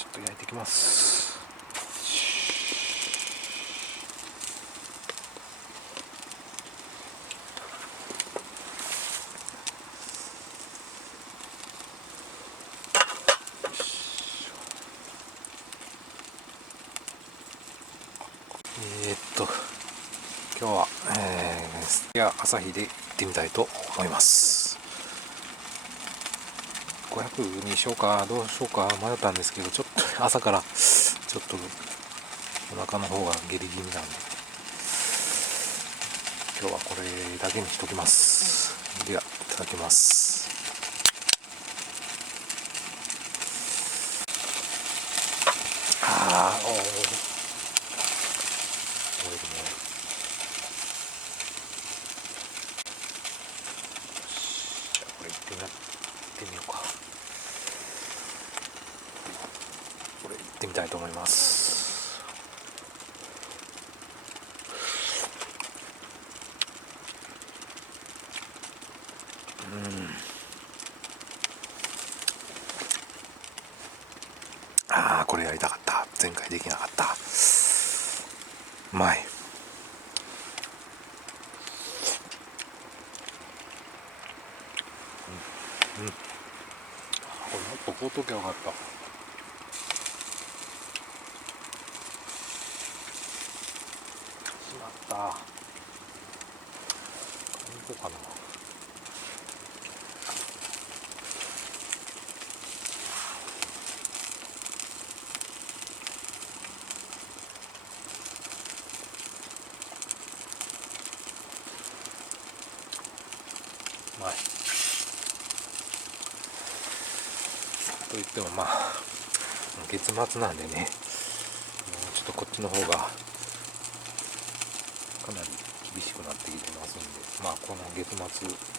ちょっと焼いていきます。今日は、朝日で行ってみたいと思います。500にしようかどうしようか迷ったんですけど、ちょっと朝からちょっとお腹の方が下痢気味なんで、今日はこれだけにしときます。では、いただきます。あー、おー、これ行ってみようか。これ行ってみたいと思います。これやりたかった。前回できなかった。うまい。これもっとこうときゃよかった。しまった。こうかな。うまい。と言っても月末なんでね、ちょっとこっちの方がかなり厳しくなってきてますんで、この月末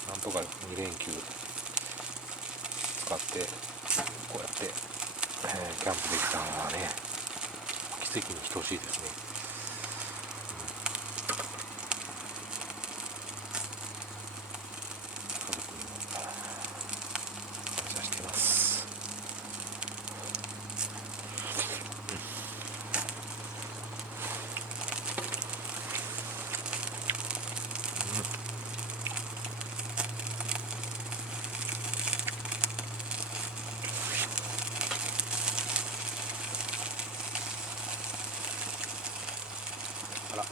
なんとか2連休使ってこうやって、キャンプできたのはね、奇跡に等しいですね。家族にも感謝してます。あら、ち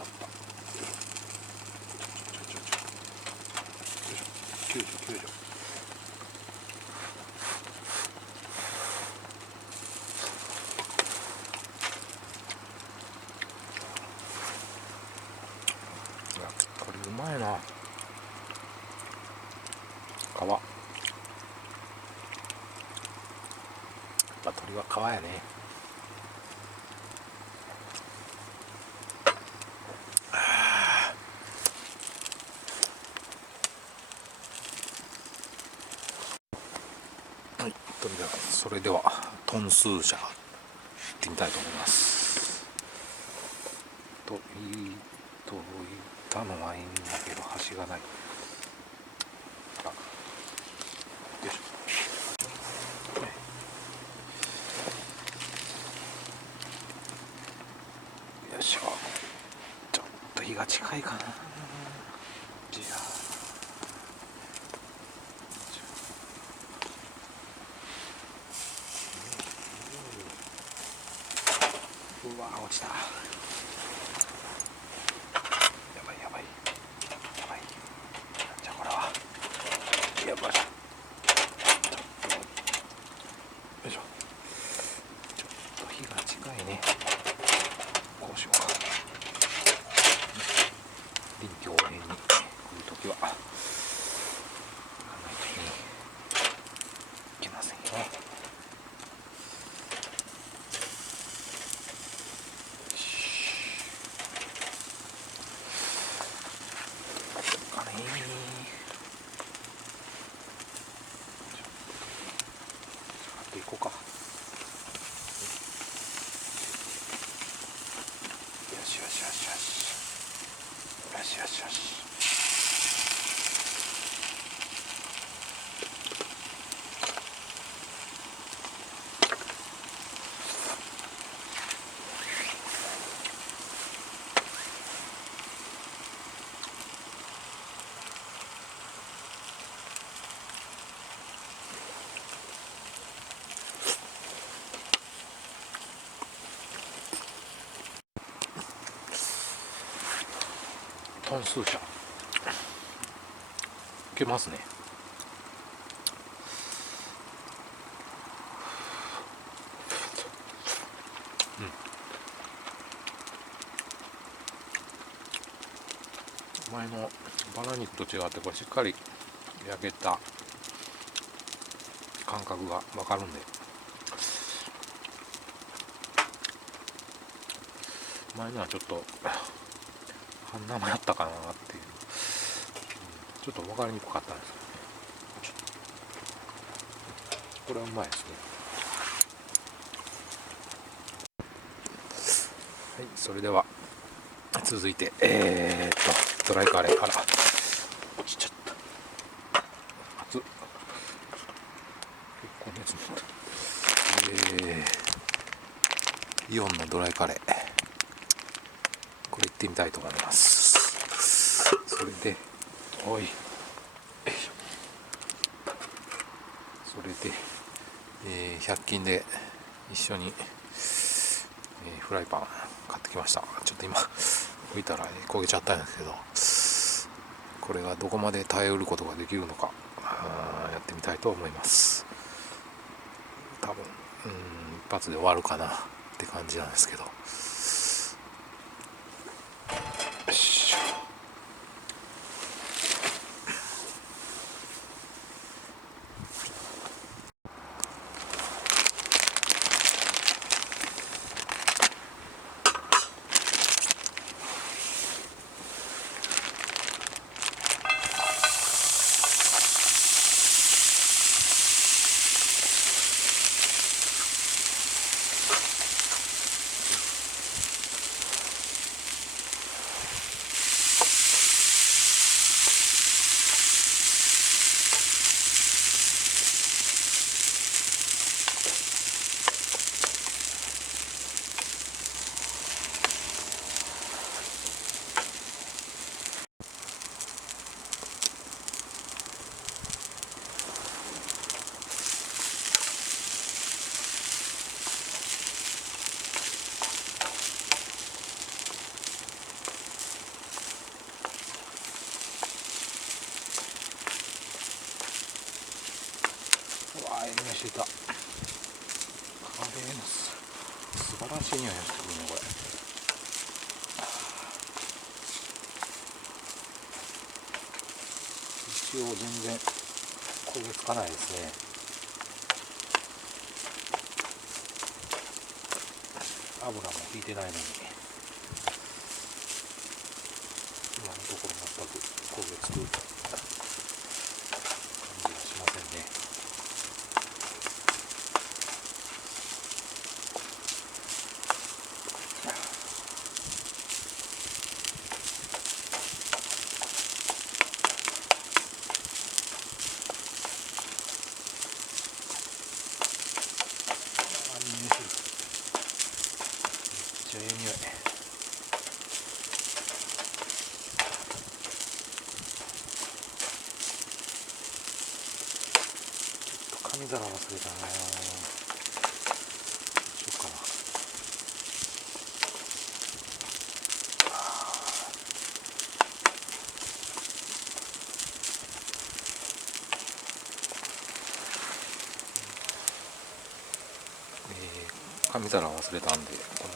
ゃった。救助。これうまいな。皮。やっぱ鶏は皮やね。はい、それではトンスーシャ行ってみたいと思います。と言ったのはいいんだけど端がない。あら、よいしょ。よいしょ。ちょっと火が近いかな。じゃあ、うわ落ちた。やばい。じゃあこれはやばい。よいしょ。ちょっと火が近いね。こうしようか。臨機応変に来るときは行かないといけませんよ。行こうか。よし。トンスー車いけますね。前のバラ肉と違ってこれしっかり焼けた感覚が分かるんで、前のはちょっと半生やったかなっていう、ちょっと分かりにくかったんですけど、これはうまいですね。はい、それでは続いてドライカレーから落ちちゃった。熱っ、結構熱持った。イオンのドライカレー、これいってみたいと思います。それでおい、それで、100均で一緒に、フライパン買ってきました。ちょっと今置いたら焦げちゃったんですけど、これがどこまで耐えうることができるのかやってみたいと思います。多分一発で終わるかなって感じなんですけど、してた。カレーの素晴らしい匂いがしてくるねこれ。一応全然焦げつかないですね。油も引いてないのに今のところ全く焦げつく感じがしませんね。めっちゃいい匂い。紙皿忘れたな。どうしようかな。紙皿忘れたんで、この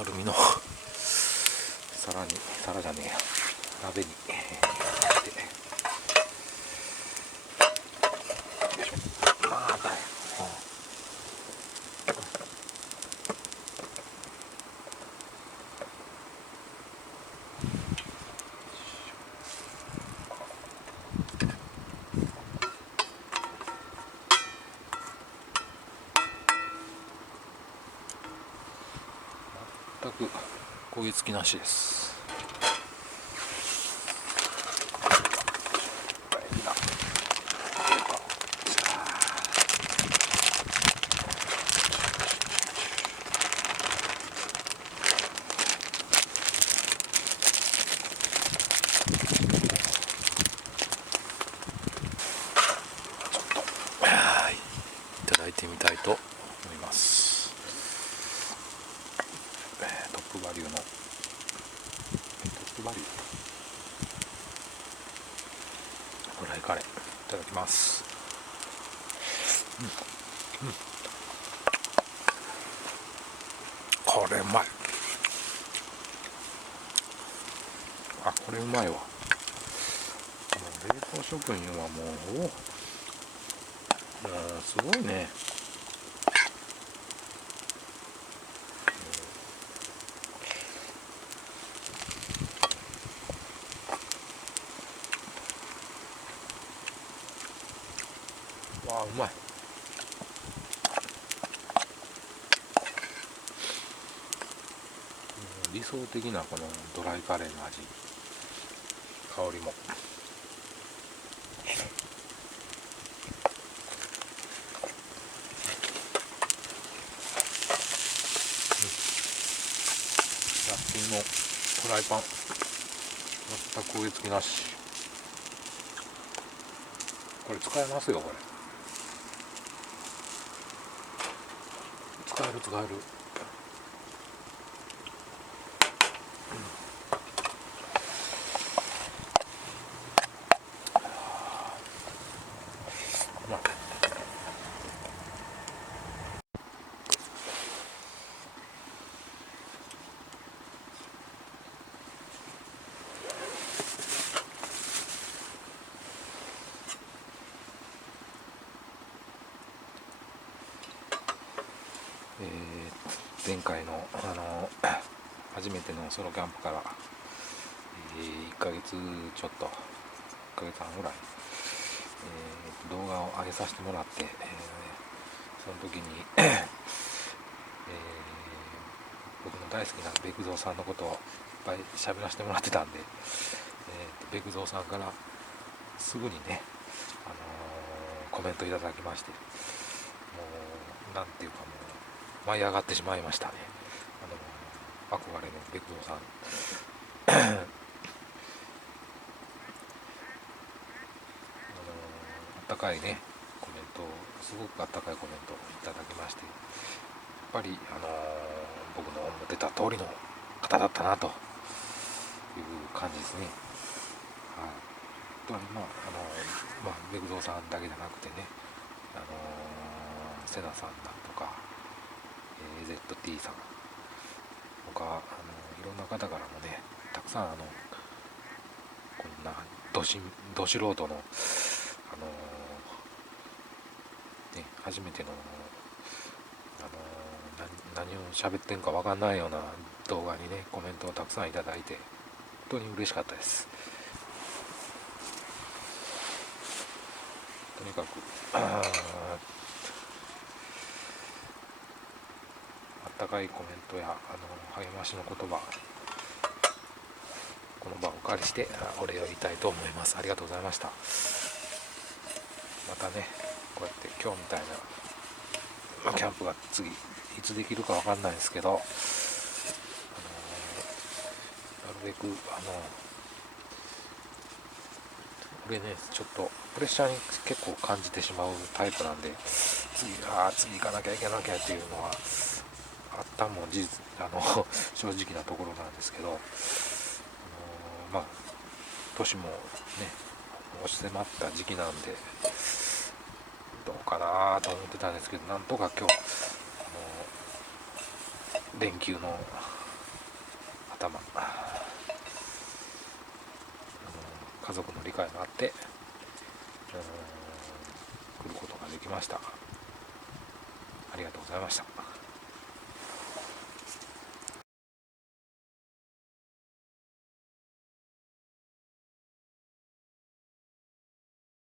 アルミの皿じゃねえや、鍋に入れて、よいしょ。全く焦げ付きなしです。いただいてみたいと思います。トップバリューのトップバリューカレーいただきます。これうまい。あ、これうまいわ。もう冷凍食品はもうすごいね。わあ、うまい。理想的なこのドライカレーの味、香りも。100均のフライパン、全く焦げ付きなし。これ使えますよ。これ使える使える。うまい。前回の初めてのソロキャンプから、1ヶ月ちょっと1ヶ月半ぐらい、動画を上げさせてもらって、その時に、僕の大好きなベクゾーさんのことをいっぱい喋らせてもらってたんで、ベクゾーさんからすぐにね、コメントいただきまして、もうなんていうか、もう舞い上がってしまいましたね。憧れのベクゾーさんあったかいねコメント、すごくあったかいコメントをいただきまして、やっぱり僕の思ってた通りの方だったなという感じですね。はい。本当にベクゾーさんだけじゃなくてね、セナさんだとか、ZT さん、他いろんな方からもね、たくさんこんなど素人の初めての何を喋ってんか分かんないような動画にね、コメントをたくさんいただいて本当に嬉しかったです。とにかくあったかいコメントや励ましの言葉、この場をお借りしてお礼を言いたいと思います。ありがとうございました。またね、こうやって今日みたいなキャンプが次いつできるか分かんないですけど、なるべく俺ね、ちょっとプレッシャーに結構感じてしまうタイプなんで、次行かなきゃいけなきゃっていうのはあったも事実正直なところなんですけど、年もね押し迫った時期なんでどうかなと思ってたんですけど、なんとか今日連休の頭、家族の理解があって来ることができました。ありがとうございました。